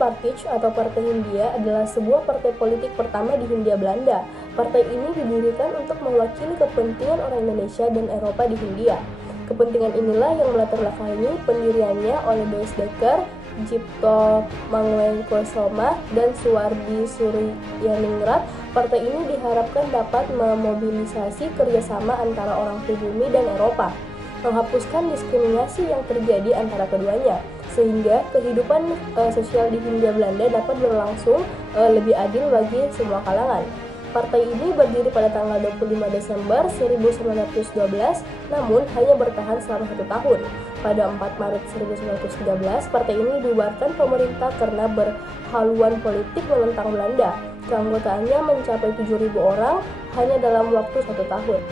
Partij atau Partai Hindia adalah sebuah partai politik pertama di Hindia Belanda. Partai ini didirikan untuk mewakili kepentingan orang Indonesia dan Eropa di Hindia. Kepentingan inilah yang melatar belakangi pendiriannya oleh Douwe Dekker, Cipto Mangunkusumo, dan Suwardi Suryaningrat. Partai ini diharapkan dapat memobilisasi kerjasama antara orang pribumi dan Eropa, menghapuskan diskriminasi yang terjadi antara keduanya, sehingga kehidupan sosial di Hindia Belanda dapat berlangsung lebih adil bagi semua kalangan. Partai ini berdiri pada tanggal 25 Desember 1912, namun hanya bertahan selama 1 tahun. Pada 4 Maret 1913, partai ini dibubarkan pemerintah karena berhaluan politik menentang Belanda. Keanggotaannya mencapai 7.000 orang hanya dalam waktu 1 tahun.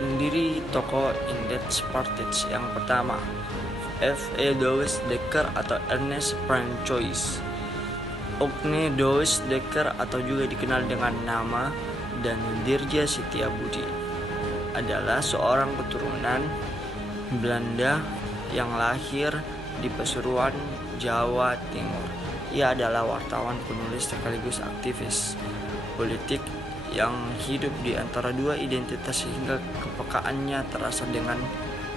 Pendiri tokoh Independence Partij yang pertama, F.E. Douwe Dekker atau Ernest Francois. Ogne Douwe Dekker atau juga dikenal dengan nama dan Dirja Setiabudi adalah seorang keturunan Belanda yang lahir di Pasuruan, Jawa Timur. Ia adalah wartawan, penulis sekaligus aktivis politik yang hidup di antara dua identitas sehingga kepekaannya terasa dengan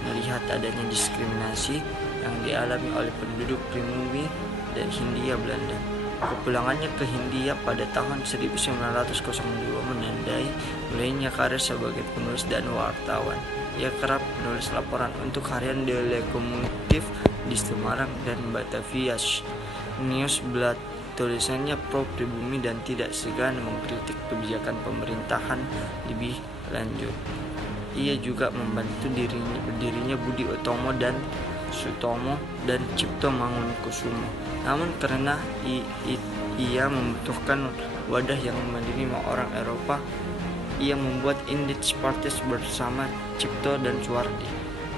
melihat adanya diskriminasi yang dialami oleh penduduk pribumi dan Hindia Belanda. Kepulangannya ke Hindia pada tahun 1902 menandai mulainya karir sebagai penulis dan wartawan. Ia kerap menulis laporan untuk harian De Locomotief di Semarang dan Batavia Nieuwsblad. Tulisannya pro pribumi dan tidak segan mengkritik kebijakan pemerintahan lebih lanjut. Ia juga membantu berdirinya Budi Utomo dan Sutomo dan Cipto Mangunkusumo. Namun karena ia membutuhkan wadah yang menerima orang Eropa, ia membuat Independence Partij bersama Cipto dan Suwardi.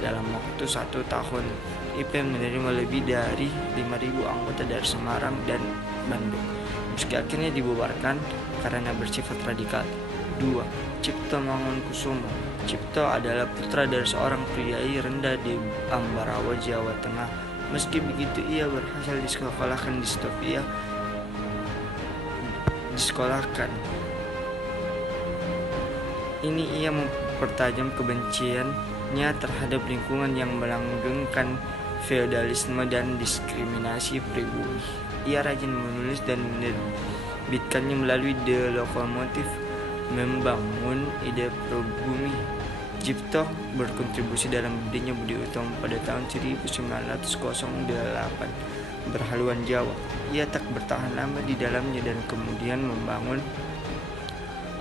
Dalam waktu 1 tahun, IP menerima lebih dari 5.000 anggota dari Semarang dan Bandung, meski akhirnya dibubarkan karena bersifat radikal. 2. Cipto Mangunkusumo. Cipto adalah putra dari seorang priai rendah di Ambarawa, Jawa Tengah. Meski begitu, ia berhasil disekolahkan. Ini ia mempertajam kebenciannya terhadap lingkungan yang melanggengkan feodalisme dan diskriminasi pribumi. Ia rajin menulis dan menerbitkannya melalui De Locomotief, membangun ide pribumi. Cipto berkontribusi dalam berdirinya Budi Utomo pada tahun 1908, berhaluan Jawa. Ia tak bertahan lama di dalamnya dan kemudian membangun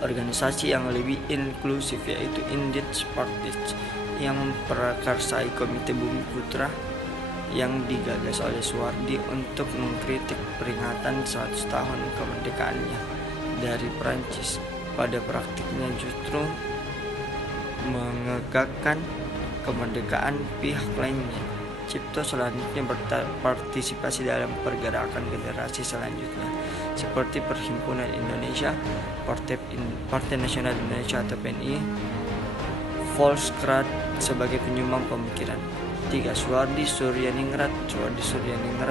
organisasi yang lebih inklusif, yaitu Independence Partij, yang memprakarsai Komite Bumi Putra yang digagas oleh Suwardi untuk mengkritik peringatan 100 tahun kemerdekaannya dari Prancis. Pada praktiknya justru menegakkan kemerdekaan pihak lainnya. Cipto selanjutnya berpartisipasi dalam pergerakan generasi selanjutnya seperti Perhimpunan Indonesia, Partai Nasional Indonesia atau PNI, Volksraad sebagai penyumbang pemikiran. 3. Suwardi Suryaningrat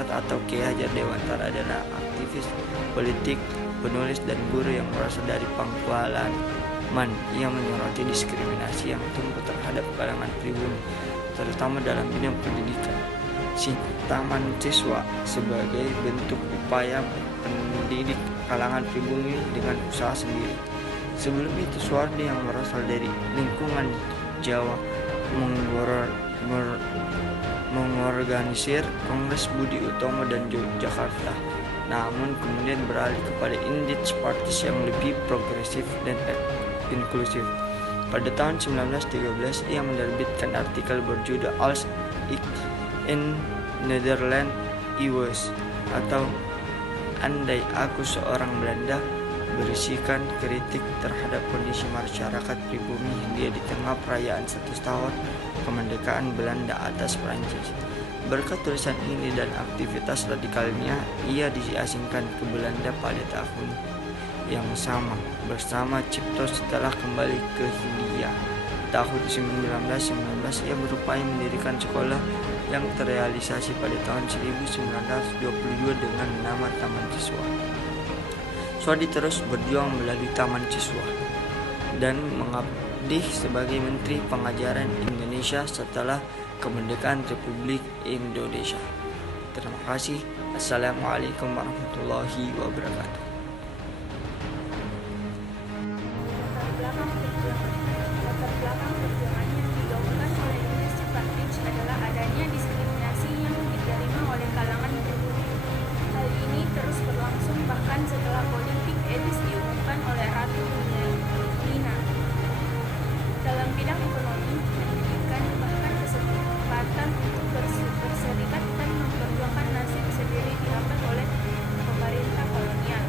atau Ki Hajar Dewantara adalah aktivis politik, penulis dan guru yang berasal dari Pangkualan. Ia menyoroti diskriminasi yang tumbuh terhadap kalangan pribumi, terutama dalam bidang pendidikan. Sintaman siswa sebagai bentuk upaya pendidik kalangan pribumi dengan usaha sendiri. Sebelum itu, Suwardi yang berasal dari lingkungan Jawa mengorganisir Kongres Budi Utomo dan Yogyakarta, namun kemudian beralih kepada Independence Partij yang lebih progresif dan inklusif. Pada tahun 1913, ia menerbitkan artikel berjudul Als ik in Nederland was, atau Andai Aku Seorang Belanda, berisikan kritik terhadap kondisi masyarakat pribumi Hindia di tengah perayaan 100 tahun kemerdekaan Belanda atas Prancis. Berkat tulisan ini dan aktivitas radikalnya, ia diasingkan ke Belanda pada tahun yang sama bersama Cipto. Setelah kembali ke Hindia tahun 1919, ia berupaya mendirikan sekolah yang terrealisasi pada tahun 1922 dengan nama Taman Siswa. Suwardi terus berjuang melalui Taman Siswa dan mengabdi sebagai Menteri Pengajaran Indonesia setelah kemerdekaan Republik Indonesia. Terima kasih. Assalamualaikum warahmatullahi wabarakatuh. Latar belakang perjuangan yang digaungkan oleh Industri Partij adalah adanya diskriminasi yang diterima oleh kalangan buruh. Hal ini terus berlangsung bahkan setelah politik etis diumumkan oleh Ratu Nina. Dalam bidang ekonomi, pendidikan, bahkan kesempatan untuk berserikat dan memperjuangkan nasib sendiri diambil oleh pemerintah kolonial.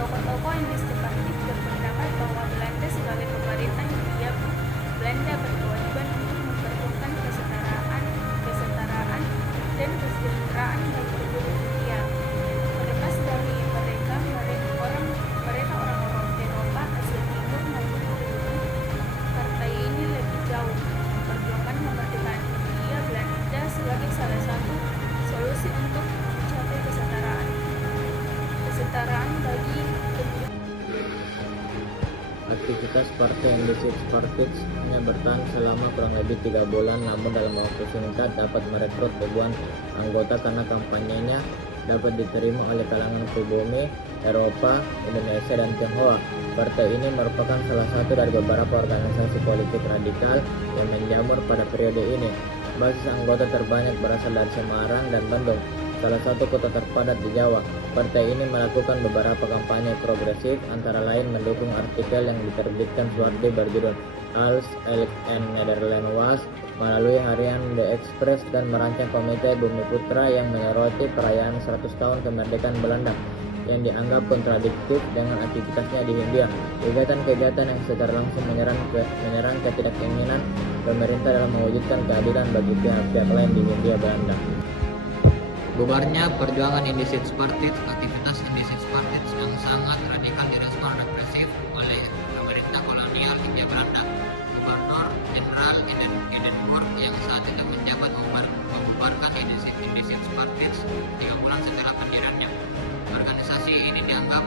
Tokoh-tokoh Industri Partij berpendapat bahwa Belanda sebagai pemerintah Hindia Belanda berkewajiban untuk memperjuangkan kesetaraan dan kesejahteraan bagi penduduk Hindia. Terlepas dari mereka orang-orang Eropa, Asia Timur maupun Turki, partai ini lebih jauh memperjuangkan kemerdekaan Hindia Belanda sebagai salah satu solusi untuk mencapai kesetaraan bagi penduduk. Aktivitas Partai Industri Partij hanya bertahan selama kurang lebih 3 bulan, namun dalam waktu singkat dapat merekrut ribuan anggota karena kampanyenya dapat diterima oleh kalangan pribumi Eropa, Indonesia, dan Tionghoa. Partai ini merupakan salah satu dari beberapa organisasi politik radikal yang menjamur pada periode ini. Basis anggota terbanyak berasal dari Semarang dan Bandung, salah satu kota terpadat di Jawa. Partai ini melakukan beberapa kampanye progresif, antara lain mendukung artikel yang diterbitkan Suwardi berjudul Als Elk and Nederland melalui harian The Express dan merancang Komite Bumi Putra yang menyoroti perayaan 100 tahun kemerdekaan Belanda yang dianggap kontradiktif dengan aktivitasnya di Hindia. Kegiatan-kegiatan yang secara langsung menyerang ketidakinginan pemerintah dalam mewujudkan keadilan bagi pihak-pihak lain di Hindia Belanda. Bubarnya perjuangan Industri Partij, aktivitas Industri Partij yang sangat radikal direspon represif oleh pemerintah kolonial Hindia Belanda. Gubernur Jenderal Edinburgh yang saat itu menjabat membubarkan Industri Partij 3 bulan setelah pendiriannya. Organisasi ini dianggap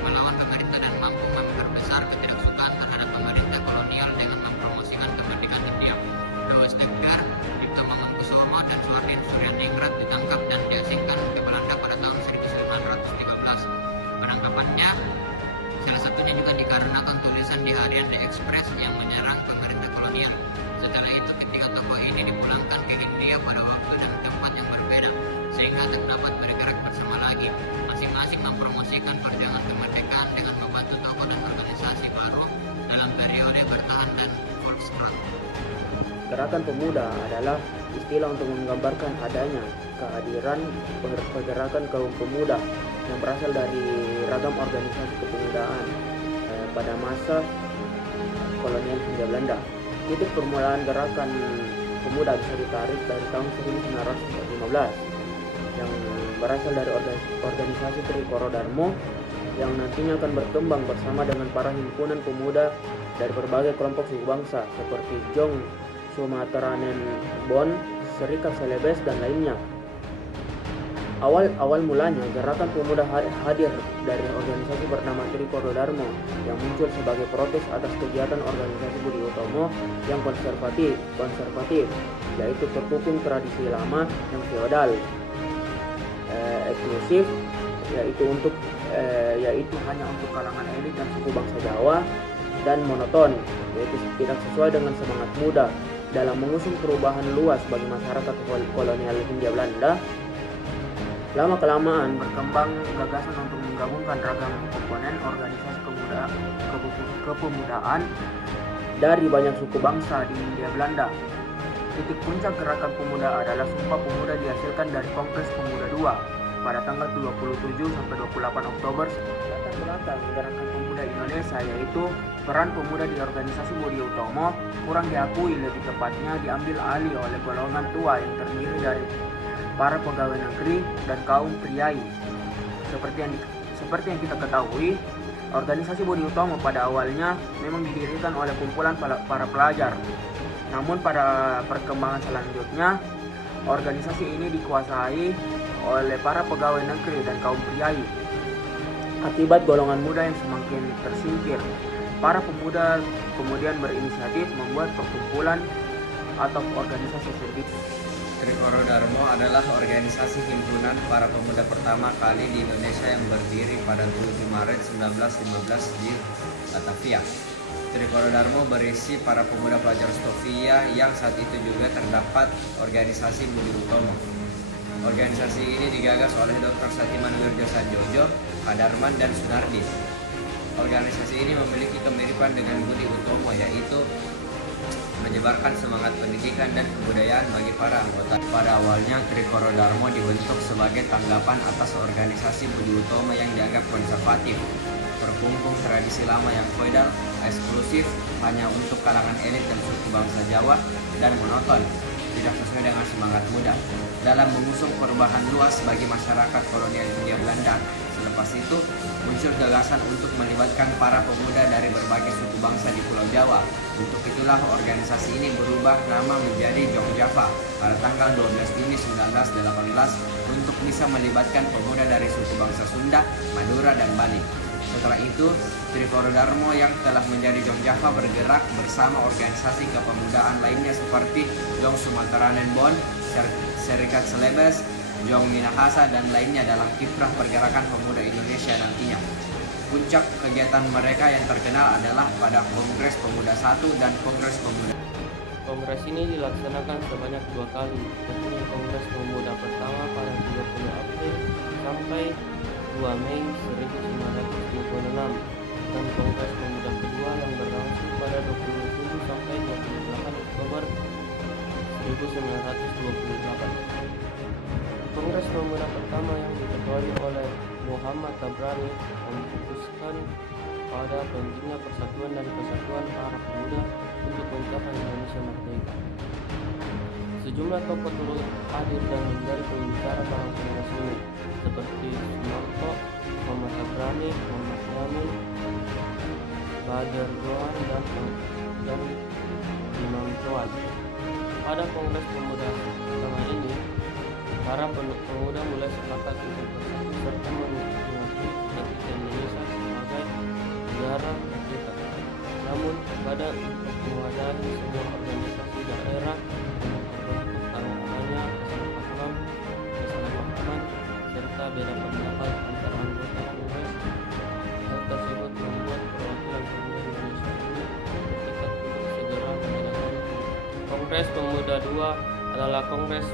melawan pemerintah dan mampu memperbesar ketidaksukaan terhadap pemerintah kolonial dengan mempromosikan kemerdekaan Hindia. Louis Dekker, Cipto Mangunkusumo, dan Suwardi Suryadiningrat ditangkap dan diasingkan ke Belanda pada tahun 1913. Penangkapannya salah satunya juga dikarenakan tulisan di harian The Express yang menyerang pemerintah kolonial. Setelah itu ketiga tokoh ini dipulangkan ke Hindia pada waktu dan tempat yang berbeda, sehingga tak dapat bergerak bersama lagi. Masing-masing mempromosikan perjuangan kemerdekaan dengan membantu tokoh dan organisasi baru dalam periode bertahan dan Volkskrant. Gerakan pemuda adalah istilah untuk menggambarkan adanya kehadiran pergerakan kaum pemuda yang berasal dari ragam organisasi kepemudaan pada masa kolonial Hindia Belanda. Titik permulaan gerakan pemuda bisa ditarik dari tahun 1915 yang berasal dari organisasi Trikoro Darmo yang nantinya akan berkembang bersama dengan para himpunan pemuda dari berbagai kelompok suku bangsa seperti Jong, Sumateranen Bon, Serikat Celebes, dan lainnya. Awal mulanya gerakan pemuda hadir dari organisasi bernama Trikoro Darmo yang muncul sebagai protes atas kegiatan organisasi Budi Utomo yang konservatif, yaitu terkukung tradisi lama yang feodal, eksklusif, yaitu hanya untuk kalangan elit dan suku bangsa Jawa, dan monoton, yaitu tidak sesuai dengan semangat muda dalam mengusung perubahan luas bagi masyarakat kolonial Hindia Belanda. Lama-kelamaan berkembang gagasan untuk menggabungkan ragam komponen organisasi kepemudaan dari banyak suku bangsa di Hindia Belanda. Titik puncak gerakan pemuda adalah Sumpah Pemuda dihasilkan dari Kongres Pemuda II pada tanggal 27 sampai 28 Oktober. Latar belakang gerakan pemuda Indonesia yaitu peran pemuda di organisasi Budi Utomo kurang diakui, lebih tepatnya diambil alih oleh golongan tua yang terdiri dari para pegawai negeri dan kaum priai. Seperti yang kita ketahui, organisasi Budi Utomo pada awalnya memang didirikan oleh kumpulan para pelajar Namun pada perkembangan selanjutnya, organisasi ini dikuasai oleh para pegawai negeri dan kaum priai. Akibat golongan muda yang semakin tersingkir, para pemuda kemudian berinisiatif membuat perkumpulan atau organisasi sendiri. Trikoro Darmo adalah organisasi himpunan para pemuda pertama kali di Indonesia yang berdiri pada 7 Maret 1915 di Batavia. Trikoro Darmo berisi para pemuda pelajar Stovia yang saat itu juga terdapat organisasi Budi Utomo. Organisasi ini digagas oleh Dr. Satiman Wirjo Sanjojo, Kadarman, dan Sunardi. Organisasi ini memiliki kemiripan dengan Budi Utomo, yaitu menyebarkan semangat pendidikan dan kebudayaan bagi para anggota. Pada awalnya, Trikoro Darmo dibentuk sebagai tanggapan atas organisasi Budi Utomo yang dianggap konservatif, berpunggung tradisi lama yang feodal, eksklusif, hanya untuk kalangan elit dan suku bangsa Jawa, dan monoton, tidak sesuai dengan semangat muda, dalam mengusung perubahan luas bagi masyarakat kolonial Hindia Belanda. Selepas itu, muncul gagasan untuk melibatkan para pemuda dari berbagai suku bangsa di Pulau Jawa. Untuk itulah organisasi ini berubah nama menjadi Jong Java pada tanggal 12 Juni 1918 untuk bisa melibatkan pemuda dari suku bangsa Sunda, Madura, dan Bali. Setelah itu, Trikoro Darmo yang telah menjadi Jong Java bergerak bersama organisasi kepemudaan lainnya seperti Jong Sumatera Bon, Serikat Celebes, Jong Minahasa, dan lainnya dalam kiprah pergerakan pemuda Indonesia nantinya. Puncak kegiatan mereka yang terkenal adalah pada Kongres Pemuda 1 dan Kongres Pemuda. Kongres ini dilaksanakan sebanyak 2 kali, yakni Kongres Pemuda pertama pada 30 April sampai 2 Mei 1926 dan Kongres Pemuda kedua yang berlangsung pada 27 sampai 28 Oktober 1928. Kongres Pemuda pertama yang diketuai oleh Muhammad Tabrani memfokuskan pada pentingnya persatuan dan kesatuan para pemuda untuk mencapai Indonesia merdeka. Sejumlah tokoh turut hadir dan menjadi pembicara dalam kongres ini, seperti Sumarto, Muhammad Tabrani, Muhammad Yamin, Badar Johan, dan Imam Tuan. Pada Kongres Pemuda pertama ini, para pemuda mulai sepakat untuk bersatu serta mengakui status Indonesia sebagai negara merdeka. Namun, badan untuk mewadahi semua organisasi daerah untuk terbentuk karena adanya kesalahpahaman serta beda pendapat antar anggota Kongres. Hal tersebut membuat perwakilan pemuda Indonesia ini bertekad untuk segera menandatangani Kongres Pemuda II adalah kongres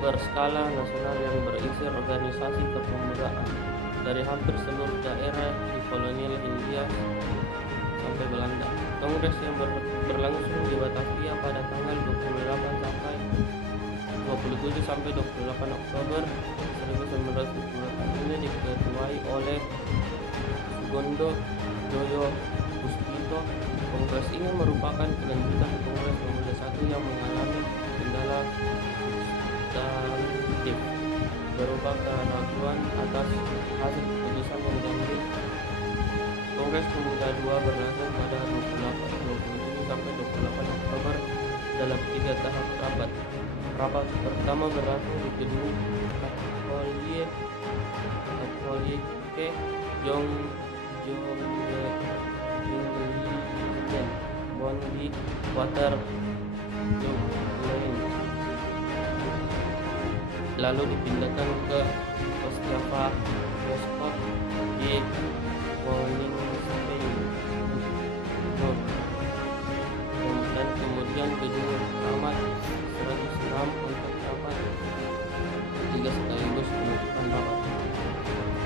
berskala nasional yang berisi organisasi kepemudaan dari hampir seluruh daerah di kolonial Hindia sampai Belanda. Kongres yang berlangsung di Batavia pada tanggal 27 sampai 28 Oktober 1928 ini diketuai oleh Sugondo Joyo Puspito. Kongres ini merupakan kelanjutan Kongres Pemuda 1 yang mengalami kendala substantif berupa keraguan atas hasil keputusan yang diambil. Kongres Pemuda 2 berlangsung pada 27 sampai 28 Oktober dalam 3 tahap rapat. Rapat pertama berlangsung di gedung Katolike Bon di Water lalu dipindahkan ke Ostiava Moskov di Koningspain dan kemudian gedung Ahmad 106 untuk rapat 3 sekaligus penutupan rapat.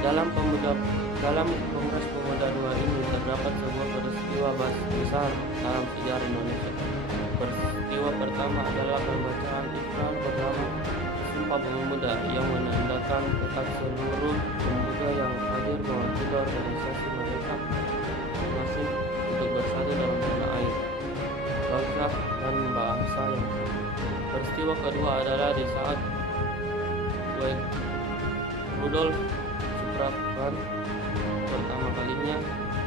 Dalam Kongres Pemuda 2 ini terdapat sebuah peristiwa besar dalam sejarah Indonesia. Peristiwa pertama adalah pembacaan ikrar bernama Sumpah Pemuda yang menandakan tekad seluruh pemuda yang hadir mewakili organisasi mereka masing untuk bersatu dalam tanah air, bangsa, dan bahasa yang sama. Peristiwa kedua adalah di saat Rudolf Supratman pertama kalinya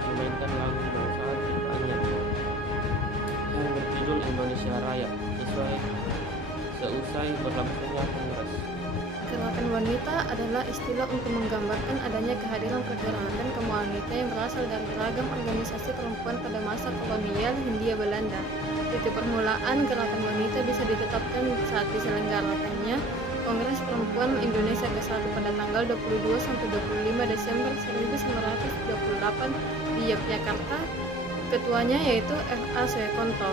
memainkan lagu kebangsaan ciptaannya yang berjudul Indonesia Indonesia Raya seusai berlangsungnya kongres. Gerakan wanita adalah istilah untuk menggambarkan adanya kehadiran pergerakan kaum wanita yang berasal dari ragam organisasi perempuan pada masa kolonial Hindia Belanda. Titik permulaan gerakan wanita bisa ditetapkan saat diselenggarakannya Kongres Perempuan Indonesia ke-1 pada tanggal 22-25 Desember 1928 di Yogyakarta. Ketuanya yaitu F.A. Suekonto.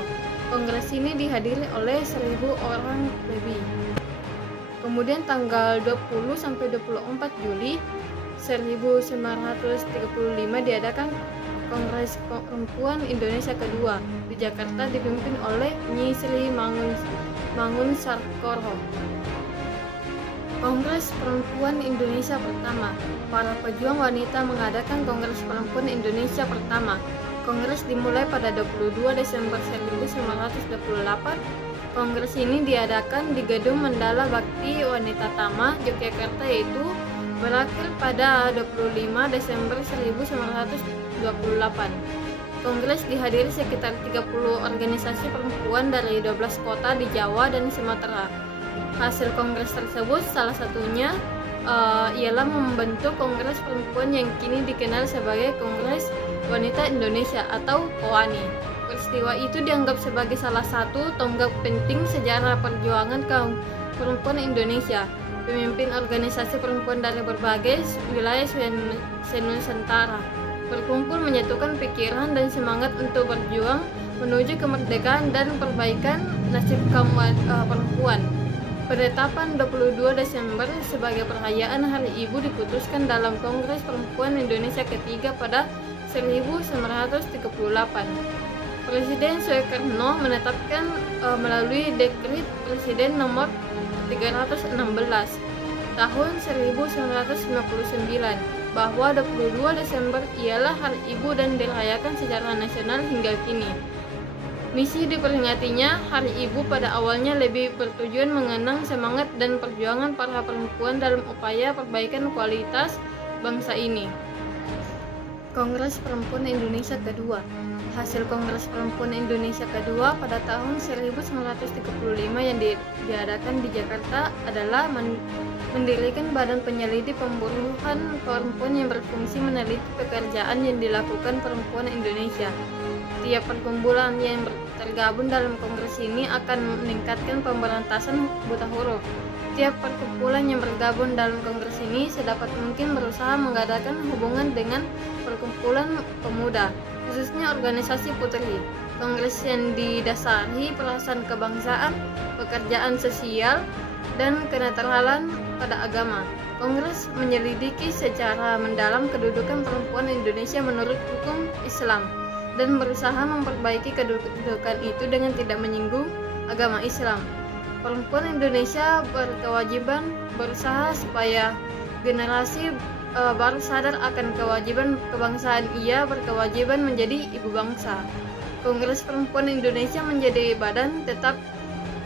Kongres ini dihadiri oleh 1.000 orang lebih. Kemudian tanggal 20-24 Juli 1935 diadakan Kongres Perempuan Indonesia kedua di Jakarta dipimpin oleh Nyi Sri Mangun Sarkoro. Kongres Perempuan Indonesia pertama. Para pejuang wanita mengadakan Kongres Perempuan Indonesia pertama. Kongres dimulai pada 22 Desember 1928. Kongres ini diadakan di Gedung Mandala Bakti Wanita Tama, Yogyakarta, yaitu berakhir pada 25 Desember 1928. Kongres dihadiri sekitar 30 organisasi perempuan dari 12 kota di Jawa dan Sumatera. Hasil kongres tersebut salah satunya ialah membentuk Kongres Perempuan yang kini dikenal sebagai Kongres Wanita Indonesia atau KOWANI. Peristiwa itu dianggap sebagai salah satu tonggak penting sejarah perjuangan kaum perempuan Indonesia. Pemimpin organisasi perempuan dari berbagai wilayah se-Nusantara berkumpul menyatukan pikiran dan semangat untuk berjuang menuju kemerdekaan dan perbaikan nasib kaum perempuan. Penetapan 22 Desember sebagai perayaan Hari Ibu diputuskan dalam Kongres Perempuan Indonesia ketiga pada 1938. Presiden Soekarno menetapkan melalui Dekret Presiden nomor 316 tahun 1959 bahwa 22 Desember ialah Hari Ibu dan dirayakan secara nasional hingga kini. Misi diperingatinya Hari Ibu pada awalnya lebih bertujuan mengenang semangat dan perjuangan para perempuan dalam upaya perbaikan kualitas bangsa ini. Kongres Perempuan Indonesia kedua. Hasil Kongres Perempuan Indonesia kedua pada tahun 1935 yang diadakan di Jakarta adalah mendirikan Badan Penyelidik Pemburuan Perempuan yang berfungsi meneliti pekerjaan yang dilakukan perempuan Indonesia. Tiap perkumpulan yang tergabung dalam kongres ini akan meningkatkan pemberantasan buta huruf. Tiap perkumpulan yang bergabung dalam kongres ini sedapat mungkin berusaha mengadakan hubungan dengan perkumpulan pemuda, khususnya organisasi putri. Kongres yang didasari perasaan kebangsaan, pekerjaan sosial, dan kenetralan pada agama. Kongres menyelidiki secara mendalam kedudukan perempuan Indonesia menurut hukum Islam dan berusaha memperbaiki kedudukan itu dengan tidak menyinggung agama Islam. Perempuan Indonesia berkewajiban berusaha supaya generasi baru sadar akan kewajiban kebangsaan. Ia berkewajiban menjadi ibu bangsa. Kongres Perempuan Indonesia menjadi badan tetap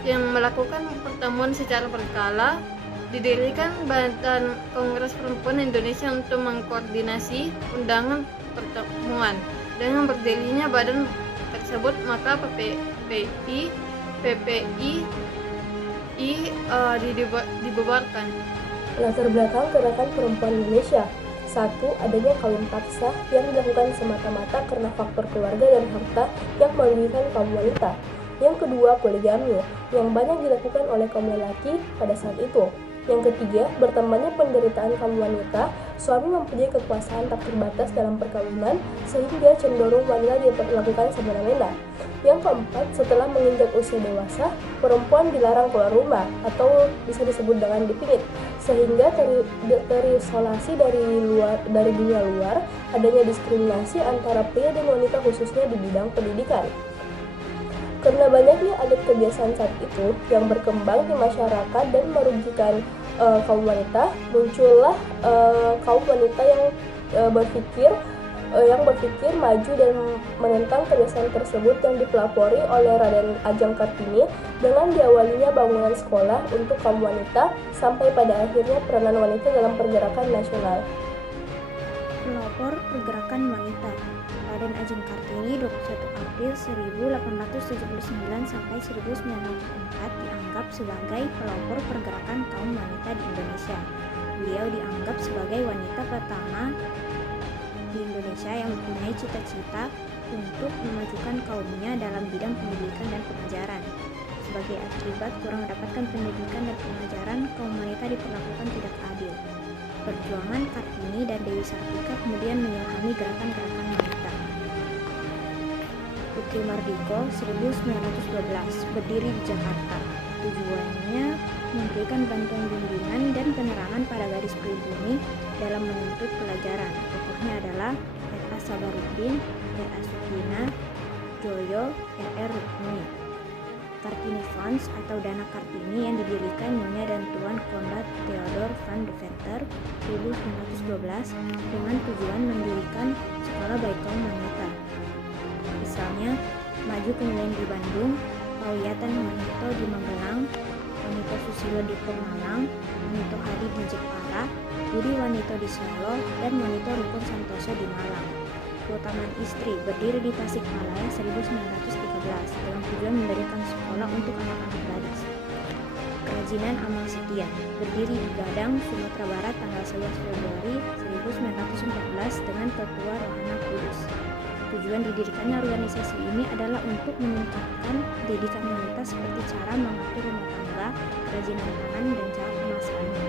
yang melakukan pertemuan secara berkala. Didirikan Badan Kongres Perempuan Indonesia untuk mengkoordinasi undangan pertemuan. Dengan berdirinya badan tersebut, maka PPI dibubarkan. Latar belakang gerakan perempuan Indonesia. 1. Adanya kawin paksa yang dilakukan semata-mata karena faktor keluarga dan harta yang merugikan kaum wanita. Yang kedua, poligami yang banyak dilakukan oleh kaum lelaki pada saat itu. Yang ketiga, bertambahnya penderitaan kaum wanita. Suami mempunyai kekuasaan tak terbatas dalam perkawinan sehingga cenderung wanita diperlakukan semena-mena. Yang keempat, setelah menginjak usia dewasa, perempuan dilarang keluar rumah atau bisa disebut dengan dipingit, sehingga terisolasi dari dunia luar. Adanya diskriminasi antara pria dan wanita khususnya di bidang pendidikan. Karena banyaknya adat kebiasaan saat itu yang berkembang di masyarakat dan merugikan kaum wanita, muncullah kaum wanita yang berpikir maju dan menentang kebiasaan tersebut yang dipelopori oleh Raden Ajeng Kartini dengan diawalinya bangunan sekolah untuk kaum wanita sampai pada akhirnya peranan wanita dalam pergerakan nasional. Pelopor pergerakan wanita. Raden Ajeng Kartini 21 April 1879 sampai 1904 dianggap sebagai pelopor pergerakan kaum wanita di Indonesia. Beliau dianggap sebagai wanita pertama di Indonesia yang mempunyai cita-cita untuk memajukan kaumnya dalam bidang pendidikan dan pengajaran. Sebagai akibat kurang mendapatkan pendidikan dan pengajaran, kaum wanita diperlakukan tidak adil. Perjuangan Kartini dan Dewi Sartika kemudian mengilhami gerakan-gerakan wanita. Putri Mardiko 1912 berdiri di Jakarta. Tujuannya memberikan bantuan bimbingan dan penerangan pada gadis pribumi dalam menuntut pelajaran. Tokohnya adalah R.A. Sabaruddin, R.A. Sukina, Joyo, R.R. Rukmini. Kartini Funds atau Dana Kartini yang didirikan Nyonya dan Tuan Konrad Theodor van Deventer 1912 dengan tujuan mendirikan sekolah bagi kaum wanita. Misalnya, Maju Kemilin di Bandung, Pauyatan Wanito di Magelang, Wanito Susilo di Pemalang, Wanito Hadi di Jepara, Budi Wanito di Solo, dan Wanito Rukun Santoso di Malang. Keutamaan Istri berdiri di Tasikmalaya 1913 dengan tujuan mendirikan sekolah untuk anak-anak gadis. Kerajinan Amal Setia berdiri di Gadang, Sumatera Barat tanggal 11 Februari 1914 dengan Ketua Rohana Kudus. Tujuan didirikannya organisasi ini adalah untuk meningkatkan pendidikan wanita seperti cara mengatur rumah tangga, kerajinan tangan, dan cara pemasarannya.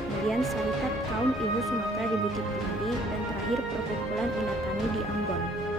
Kemudian Serikat Kaum Ibu Sumatera di Bukit Tinggi, dan terakhir Perkumpulan Inatani di Ambon.